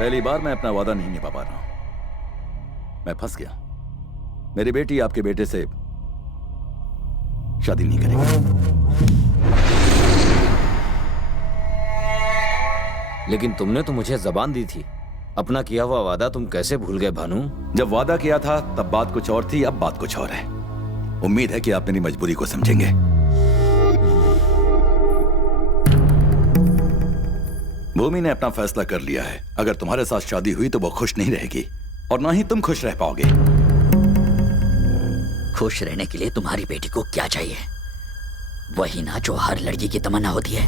पहली बार मैं अपना वादा नहीं निभा पा रहा हूं। मैं फंस गया। मेरी बेटी आपके बेटे से शादी नहीं करेगी। लेकिन तुमने तो मुझे जबान दी थी। अपना किया हुआ वादा तुम कैसे भूल गए भानु? जब वादा किया था तब बात कुछ और थी, अब बात कुछ और है। उम्मीद है कि आप मेरी मजबूरी को समझेंगे। भूमि ने अपना फैसला कर लिया है। अगर तुम्हारे साथ शादी हुई तो वो खुश नहीं रहेगी और ना ही तुम खुश रह पाओगे। खुश रहने के लिए तुम्हारी बेटी को क्या चाहिए? वही ना जो हर लड़की की तमन्ना होती है।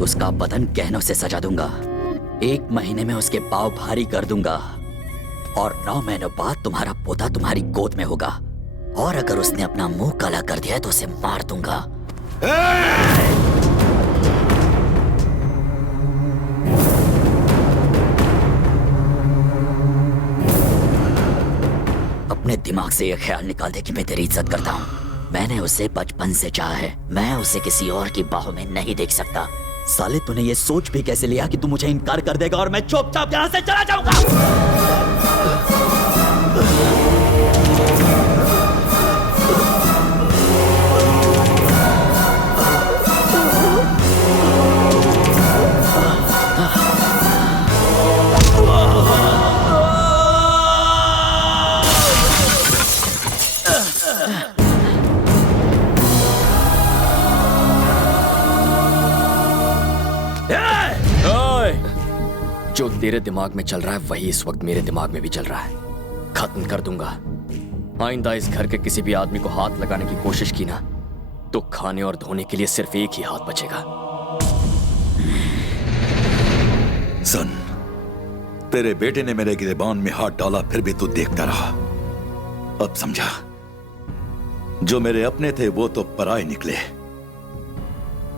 उसका बदन गहनों से सजा दूंगा, 1 महीने में उसके पाँव भारी कर दूंगा और 9 महीनों बाद तुम्हारा पोता तुम्हारी गोद में होगा। और अगर उसने अपना मुंह काला कर दिया तो उसे मार दूंगा। अपने दिमाग से यह ख्याल निकाल दे कि मैं तेरी इज्जत करता हूँ। मैंने उसे बचपन से चाहा है। मैं उसे किसी और की बाहों में नहीं देख सकता। साले तूने ये सोच भी कैसे लिया कि तू मुझे इनकार कर देगा और मैं चुपचाप यहाँ से चला जाऊंगा? जो तेरे दिमाग में चल रहा है वही इस वक्त मेरे दिमाग में भी चल रहा है। खत्म कर दूंगा। आइंदा इस घर के किसी भी आदमी को हाथ लगाने की कोशिश की ना तो खाने और धोने के लिए सिर्फ एक ही हाथ बचेगा। सुन, तेरे बेटे ने मेरे गिरेबान में हाथ डाला फिर भी तू देखता रहा। अब समझा, जो मेरे अपने थे वो तो पराये निकले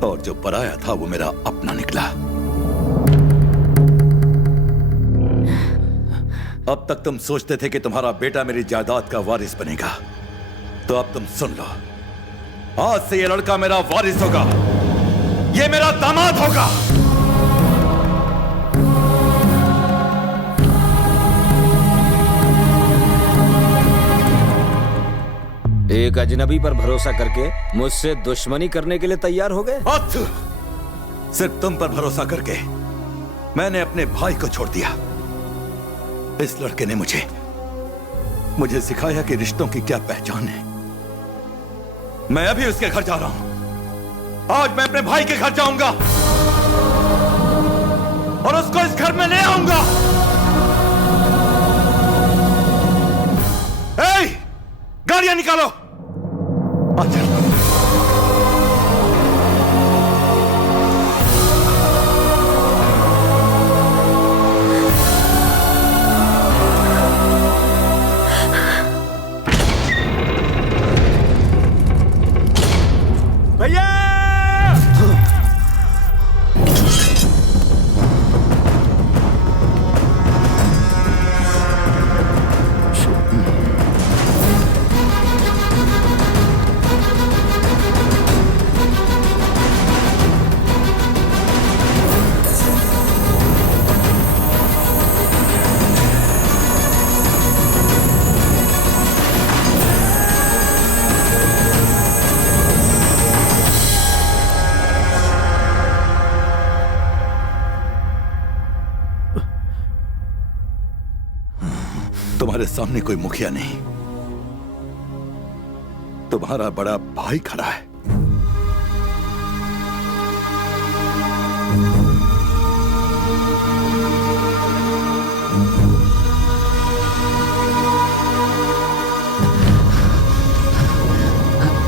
और जो पराया था वो मेरा अपना निकला। अब तक तुम सोचते थे कि तुम्हारा बेटा मेरी जायदाद का वारिस बनेगा, तो अब तुम सुन लो, आज से ये लड़का मेरा वारिस होगा। ये मेरा दामाद होगा। एक अजनबी पर भरोसा करके मुझसे दुश्मनी करने के लिए तैयार हो गए? सिर्फ तुम पर भरोसा करके मैंने अपने भाई को छोड़ दिया। इस लड़के ने मुझे सिखाया कि रिश्तों की क्या पहचान है। मैं अभी उसके घर जा रहा हूं। आज मैं अपने भाई के घर जाऊंगा और उसको इस घर में ले आऊंगा। गाड़ियां निकालो। अच्छा। भैया! तुम्हारे सामने कोई मुखिया नहीं, तुम्हारा बड़ा भाई खड़ा है।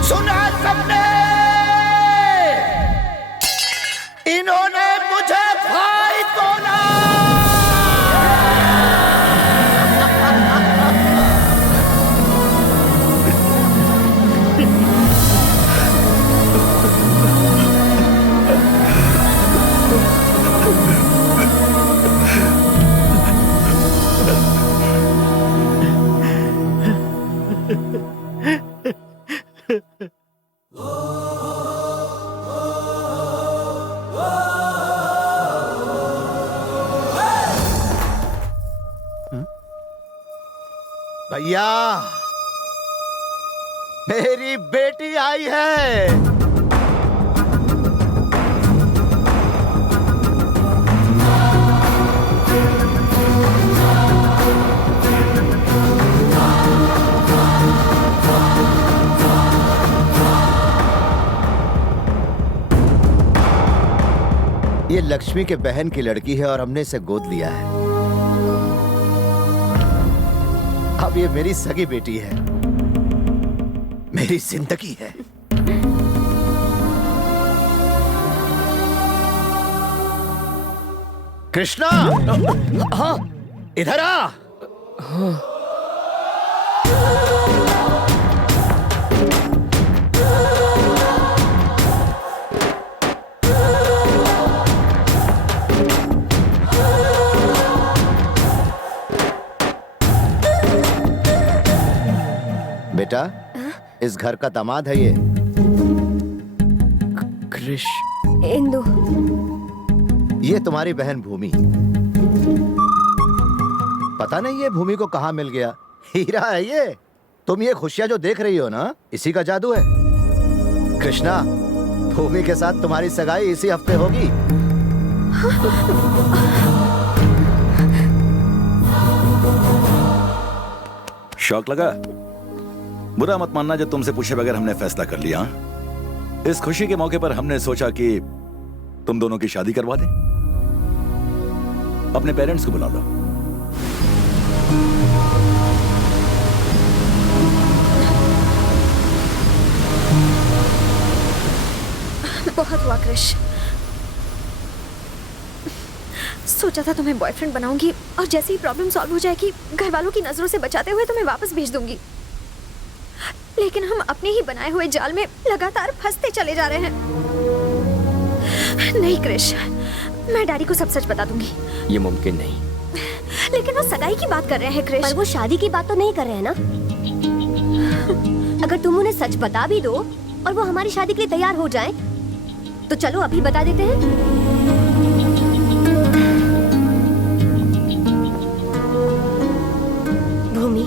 सुना सबने? इन्होंने मुझे भाई बोला। भैया, मेरी बेटी आई है। ये लक्ष्मी के बहन की लड़की है और हमने इसे गोद लिया है। अब ये मेरी सगी बेटी है, मेरी जिंदगी है। कृष्णा, हाँ इधर आ। बेटा, इस घर का दामाद है ये। कृष, इंदु। ये तुम्हारी बहन भूमि। पता नहीं ये भूमि को कहाँ मिल गया। हीरा है ये। तुम ये खुशियां जो देख रही हो ना, इसी का जादू है। कृष्णा, भूमि के साथ तुम्हारी सगाई इसी हफ्ते होगी। शौक लगा? बुरा मत मानना जब तुमसे पूछे बगैर हमने फैसला कर लिया। इस खुशी के मौके पर हमने सोचा कि तुम दोनों की शादी करवा दें। अपने पेरेंट्स को बुला लो। बहुत हुआ कृष। सोचा था तुम्हें बॉयफ्रेंड बनाऊंगी और जैसे ही प्रॉब्लम सॉल्व हो जाएगी घर वालों की नजरों से बचाते हुए तुम्हें वापस भेज दूंगी, लेकिन हम अपने ही बनाए हुए जाल में लगातार फंसते चले जा रहे हैं। नहीं कृष, मैं डैडी को सब सच बता दूंगी। ये मुमकिन नहीं। लेकिन वो सगाई की बात कर रहे हैं कृष। पर वो शादी की बात तो नहीं कर रहे हैं ना। अगर तुम उन्हें सच बता भी दो और वो हमारी शादी के लिए तैयार हो जाएं, तो चलो अभी बता देते हैं। भूमि,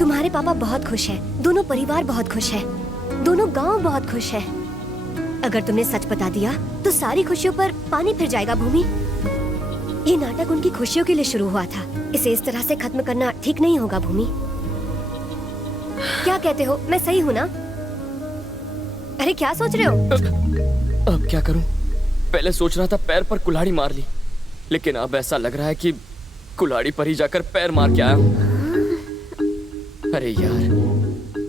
तुम्हारे पापा बहुत खुश हैं, दोनों परिवार बहुत खुश है, दोनों गांव बहुत खुश है। अगर तुमने सच बता दिया तो सारी खुशियों पर पानी फिर जाएगा भूमि। ये नाटक उनकी खुशियों के लिए शुरू हुआ था, इसे इस तरह से खत्म करना ठीक नहीं होगा भूमि। क्या कहते हो, मैं सही हूँ ना? अरे क्या सोच रहे हो? अब क्या करूं? पहले सोच रहा था पैर पर कुल्हाड़ी मार ली, लेकिन अब ऐसा लग रहा है कि कुल्हाड़ी पर ही जाकर पैर मार के आया हूं। अरे यार,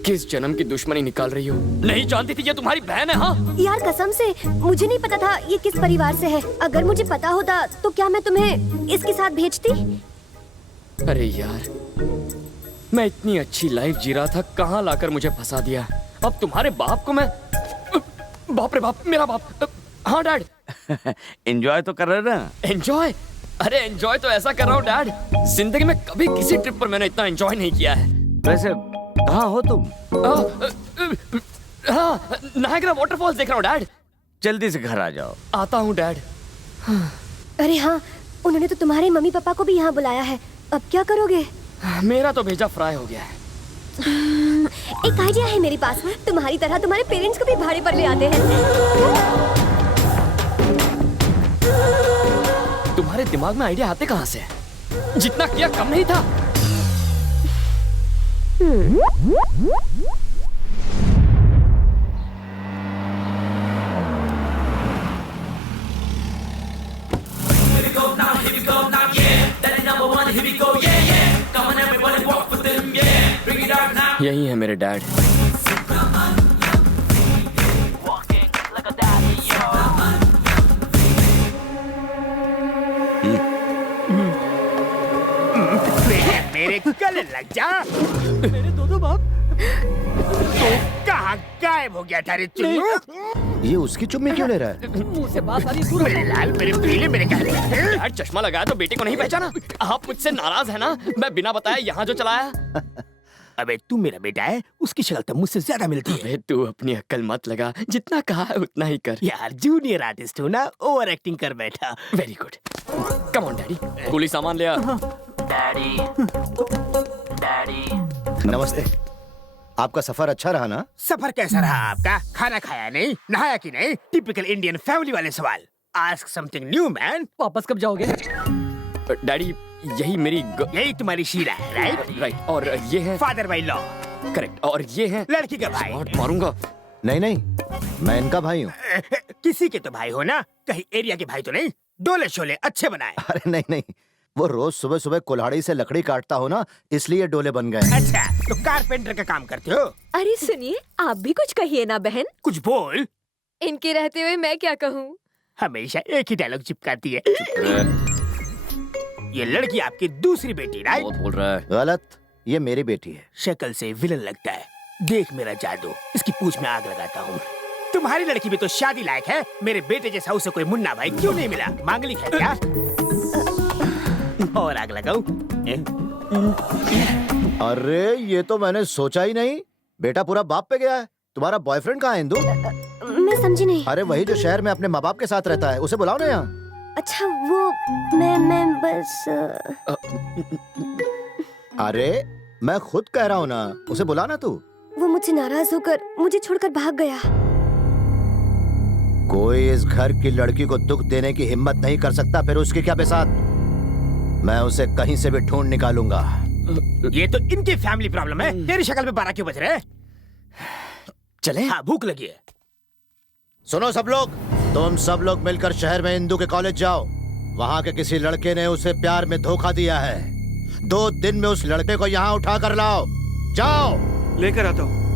किस जन्म की दुश्मनी निकाल रही हो? नहीं जानती थी ये तुम्हारी बहन है। हाँ यार कसम से मुझे नहीं पता था ये किस परिवार से है। अगर मुझे पता होता तो क्या मैं तुम्हें इसके साथ भेजती? अरे यार, मैं इतनी अच्छी लाइफ जी रहा था, कहाँ लाकर मुझे फंसा दिया। अब तुम्हारे बाप को मैं, बाप रे बाप, मेरा बाप। हाँ डैड। एंजॉय तो कर रहे ना? एंजॉय? अरे एंजॉय तो ऐसा कर रहा हूँ डैड, जिंदगी में कभी किसी ट्रिप पर मैंने इतना एंजॉय नहीं किया है। वैसे कहाँ हो तुम? हाँ, नायग्रा वाटरफॉल्स देख रहा हूँ डैड। जल्दी से घर आ जाओ। आता हूँ डैड। अरे हाँ, उन्होंने तो तुम्हारे मम्मी पापा को भी यहाँ बुलाया है। अब क्या करोगे? मेरा तो भेजा फ्राई हो गया है। एक आइडिया है मेरे पास। तुम्हारी तरह तुम्हारे पेरेंट्स को भी भाड़े पर ले आते हैं। तुम्हारे दिमाग में आइडिया आते कहाँ से? जितना किया कम नहीं था। यही है मेरे डैड। मेरे गले लग जा। मेरे दो बाप। तो कहाँ गायब हो गया था रे चुन्नू? ये उसकी चुम्मी क्यों ले रहा है? मुंह से बात आ रही है। मेरे लाल, मेरे पीले, मेरे गले। डैड चश्मा लगाया तो बेटे को नहीं पहचाना? आप मुझसे नाराज है ना? मैं बिना बताए यहाँ जो चलाया। अबे तू मेरा बेटा है, उसकी शक्ल तो मुझसे ज्यादा मिलती है। अबे तू अपनी अक्ल मत लगा, जितना कहा है उतना ही कर। यार जूनियर आर्टिस्ट हो ना, ओवर एक्टिंग कर बैठा। Very good. Come on daddy, coolie सामान ले आ। डैडी, डैडी, नमस्ते। आपका सफर अच्छा रहा ना? सफर कैसा रहा आपका? खाना खाया नहीं, नहाया कि नहीं? टिपिकल इंडियन फैमिली वाले सवाल। Ask something new man. वापस कब जाओगे? डैडी यही मेरी यही तुम्हारी शीला है, राइट? राइट। और ये है फादर बाई लॉ। करेक्ट। और ये है लड़की का भाई। स्मार्ट मारूंगा। नहीं नहीं, मैं इनका भाई हूँ। किसी के तो भाई हो ना, कहीं एरिया के भाई तो नहीं? डोले शोले अच्छे बनाए। अरे नहीं नहीं, वो रोज सुबह सुबह कुल्हाड़ी से लकड़ी काटता हो ना, इसलिए डोले बन गए। अच्छा, तो कारपेंटर का काम करते हो? अरे सुनिए, आप भी कुछ कहिए ना बहन। कुछ बोल। इनके रहते हुए मैं क्या कहूँ? हमेशा एक ही डायलॉग चिपकाती है। ये लड़की आपकी दूसरी बेटी, राइट? बहुत बोल रहा है। गलत, ये मेरी बेटी है। शक्ल से विलन लगता है। देख मेरा जादू, इसकी पूंछ में आग लगाता हूँ। तुम्हारी लड़की भी तो शादी लायक है। मेरे बेटे जैसा उसे कोई मुन्ना भाई क्यों नहीं मिला? मांगलिक है क्या? और आग लगाऊं? अरे ये तो मैंने सोचा ही नहीं। बेटा पूरा बाप पे गया है। तुम्हारा बॉयफ्रेंड कहाँ है इंदु? मैं समझी नहीं। अरे वही जो शहर में अपने माँ बाप के साथ रहता है, उसे बुलाओ ना यहाँ। अच्छा वो मैं बस अरे मैं खुद कह रहा हूँ ना, उसे बुला ना तू। वो मुझसे नाराज होकर मुझे छोड़कर भाग गया। कोई इस घर की लड़की को दुख देने की हिम्मत नहीं कर सकता, फिर उसकी क्या बेसात। मैं उसे कहीं से भी ढूंढ निकालूंगा। ये तो इनकी फैमिली प्रॉब्लम है। तेरी शक्ल पे 12 क्यों बज रहे? चले? हाँ, भूख लगी है। सुनो सब लोग, तुम सब लोग मिलकर शहर में इंदु के कॉलेज जाओ। वहाँ के किसी लड़के ने उसे प्यार में धोखा दिया है। 2 दिन में उस लड़के को यहाँ उठा कर लाओ। जाओ। लेकर आता हूँ।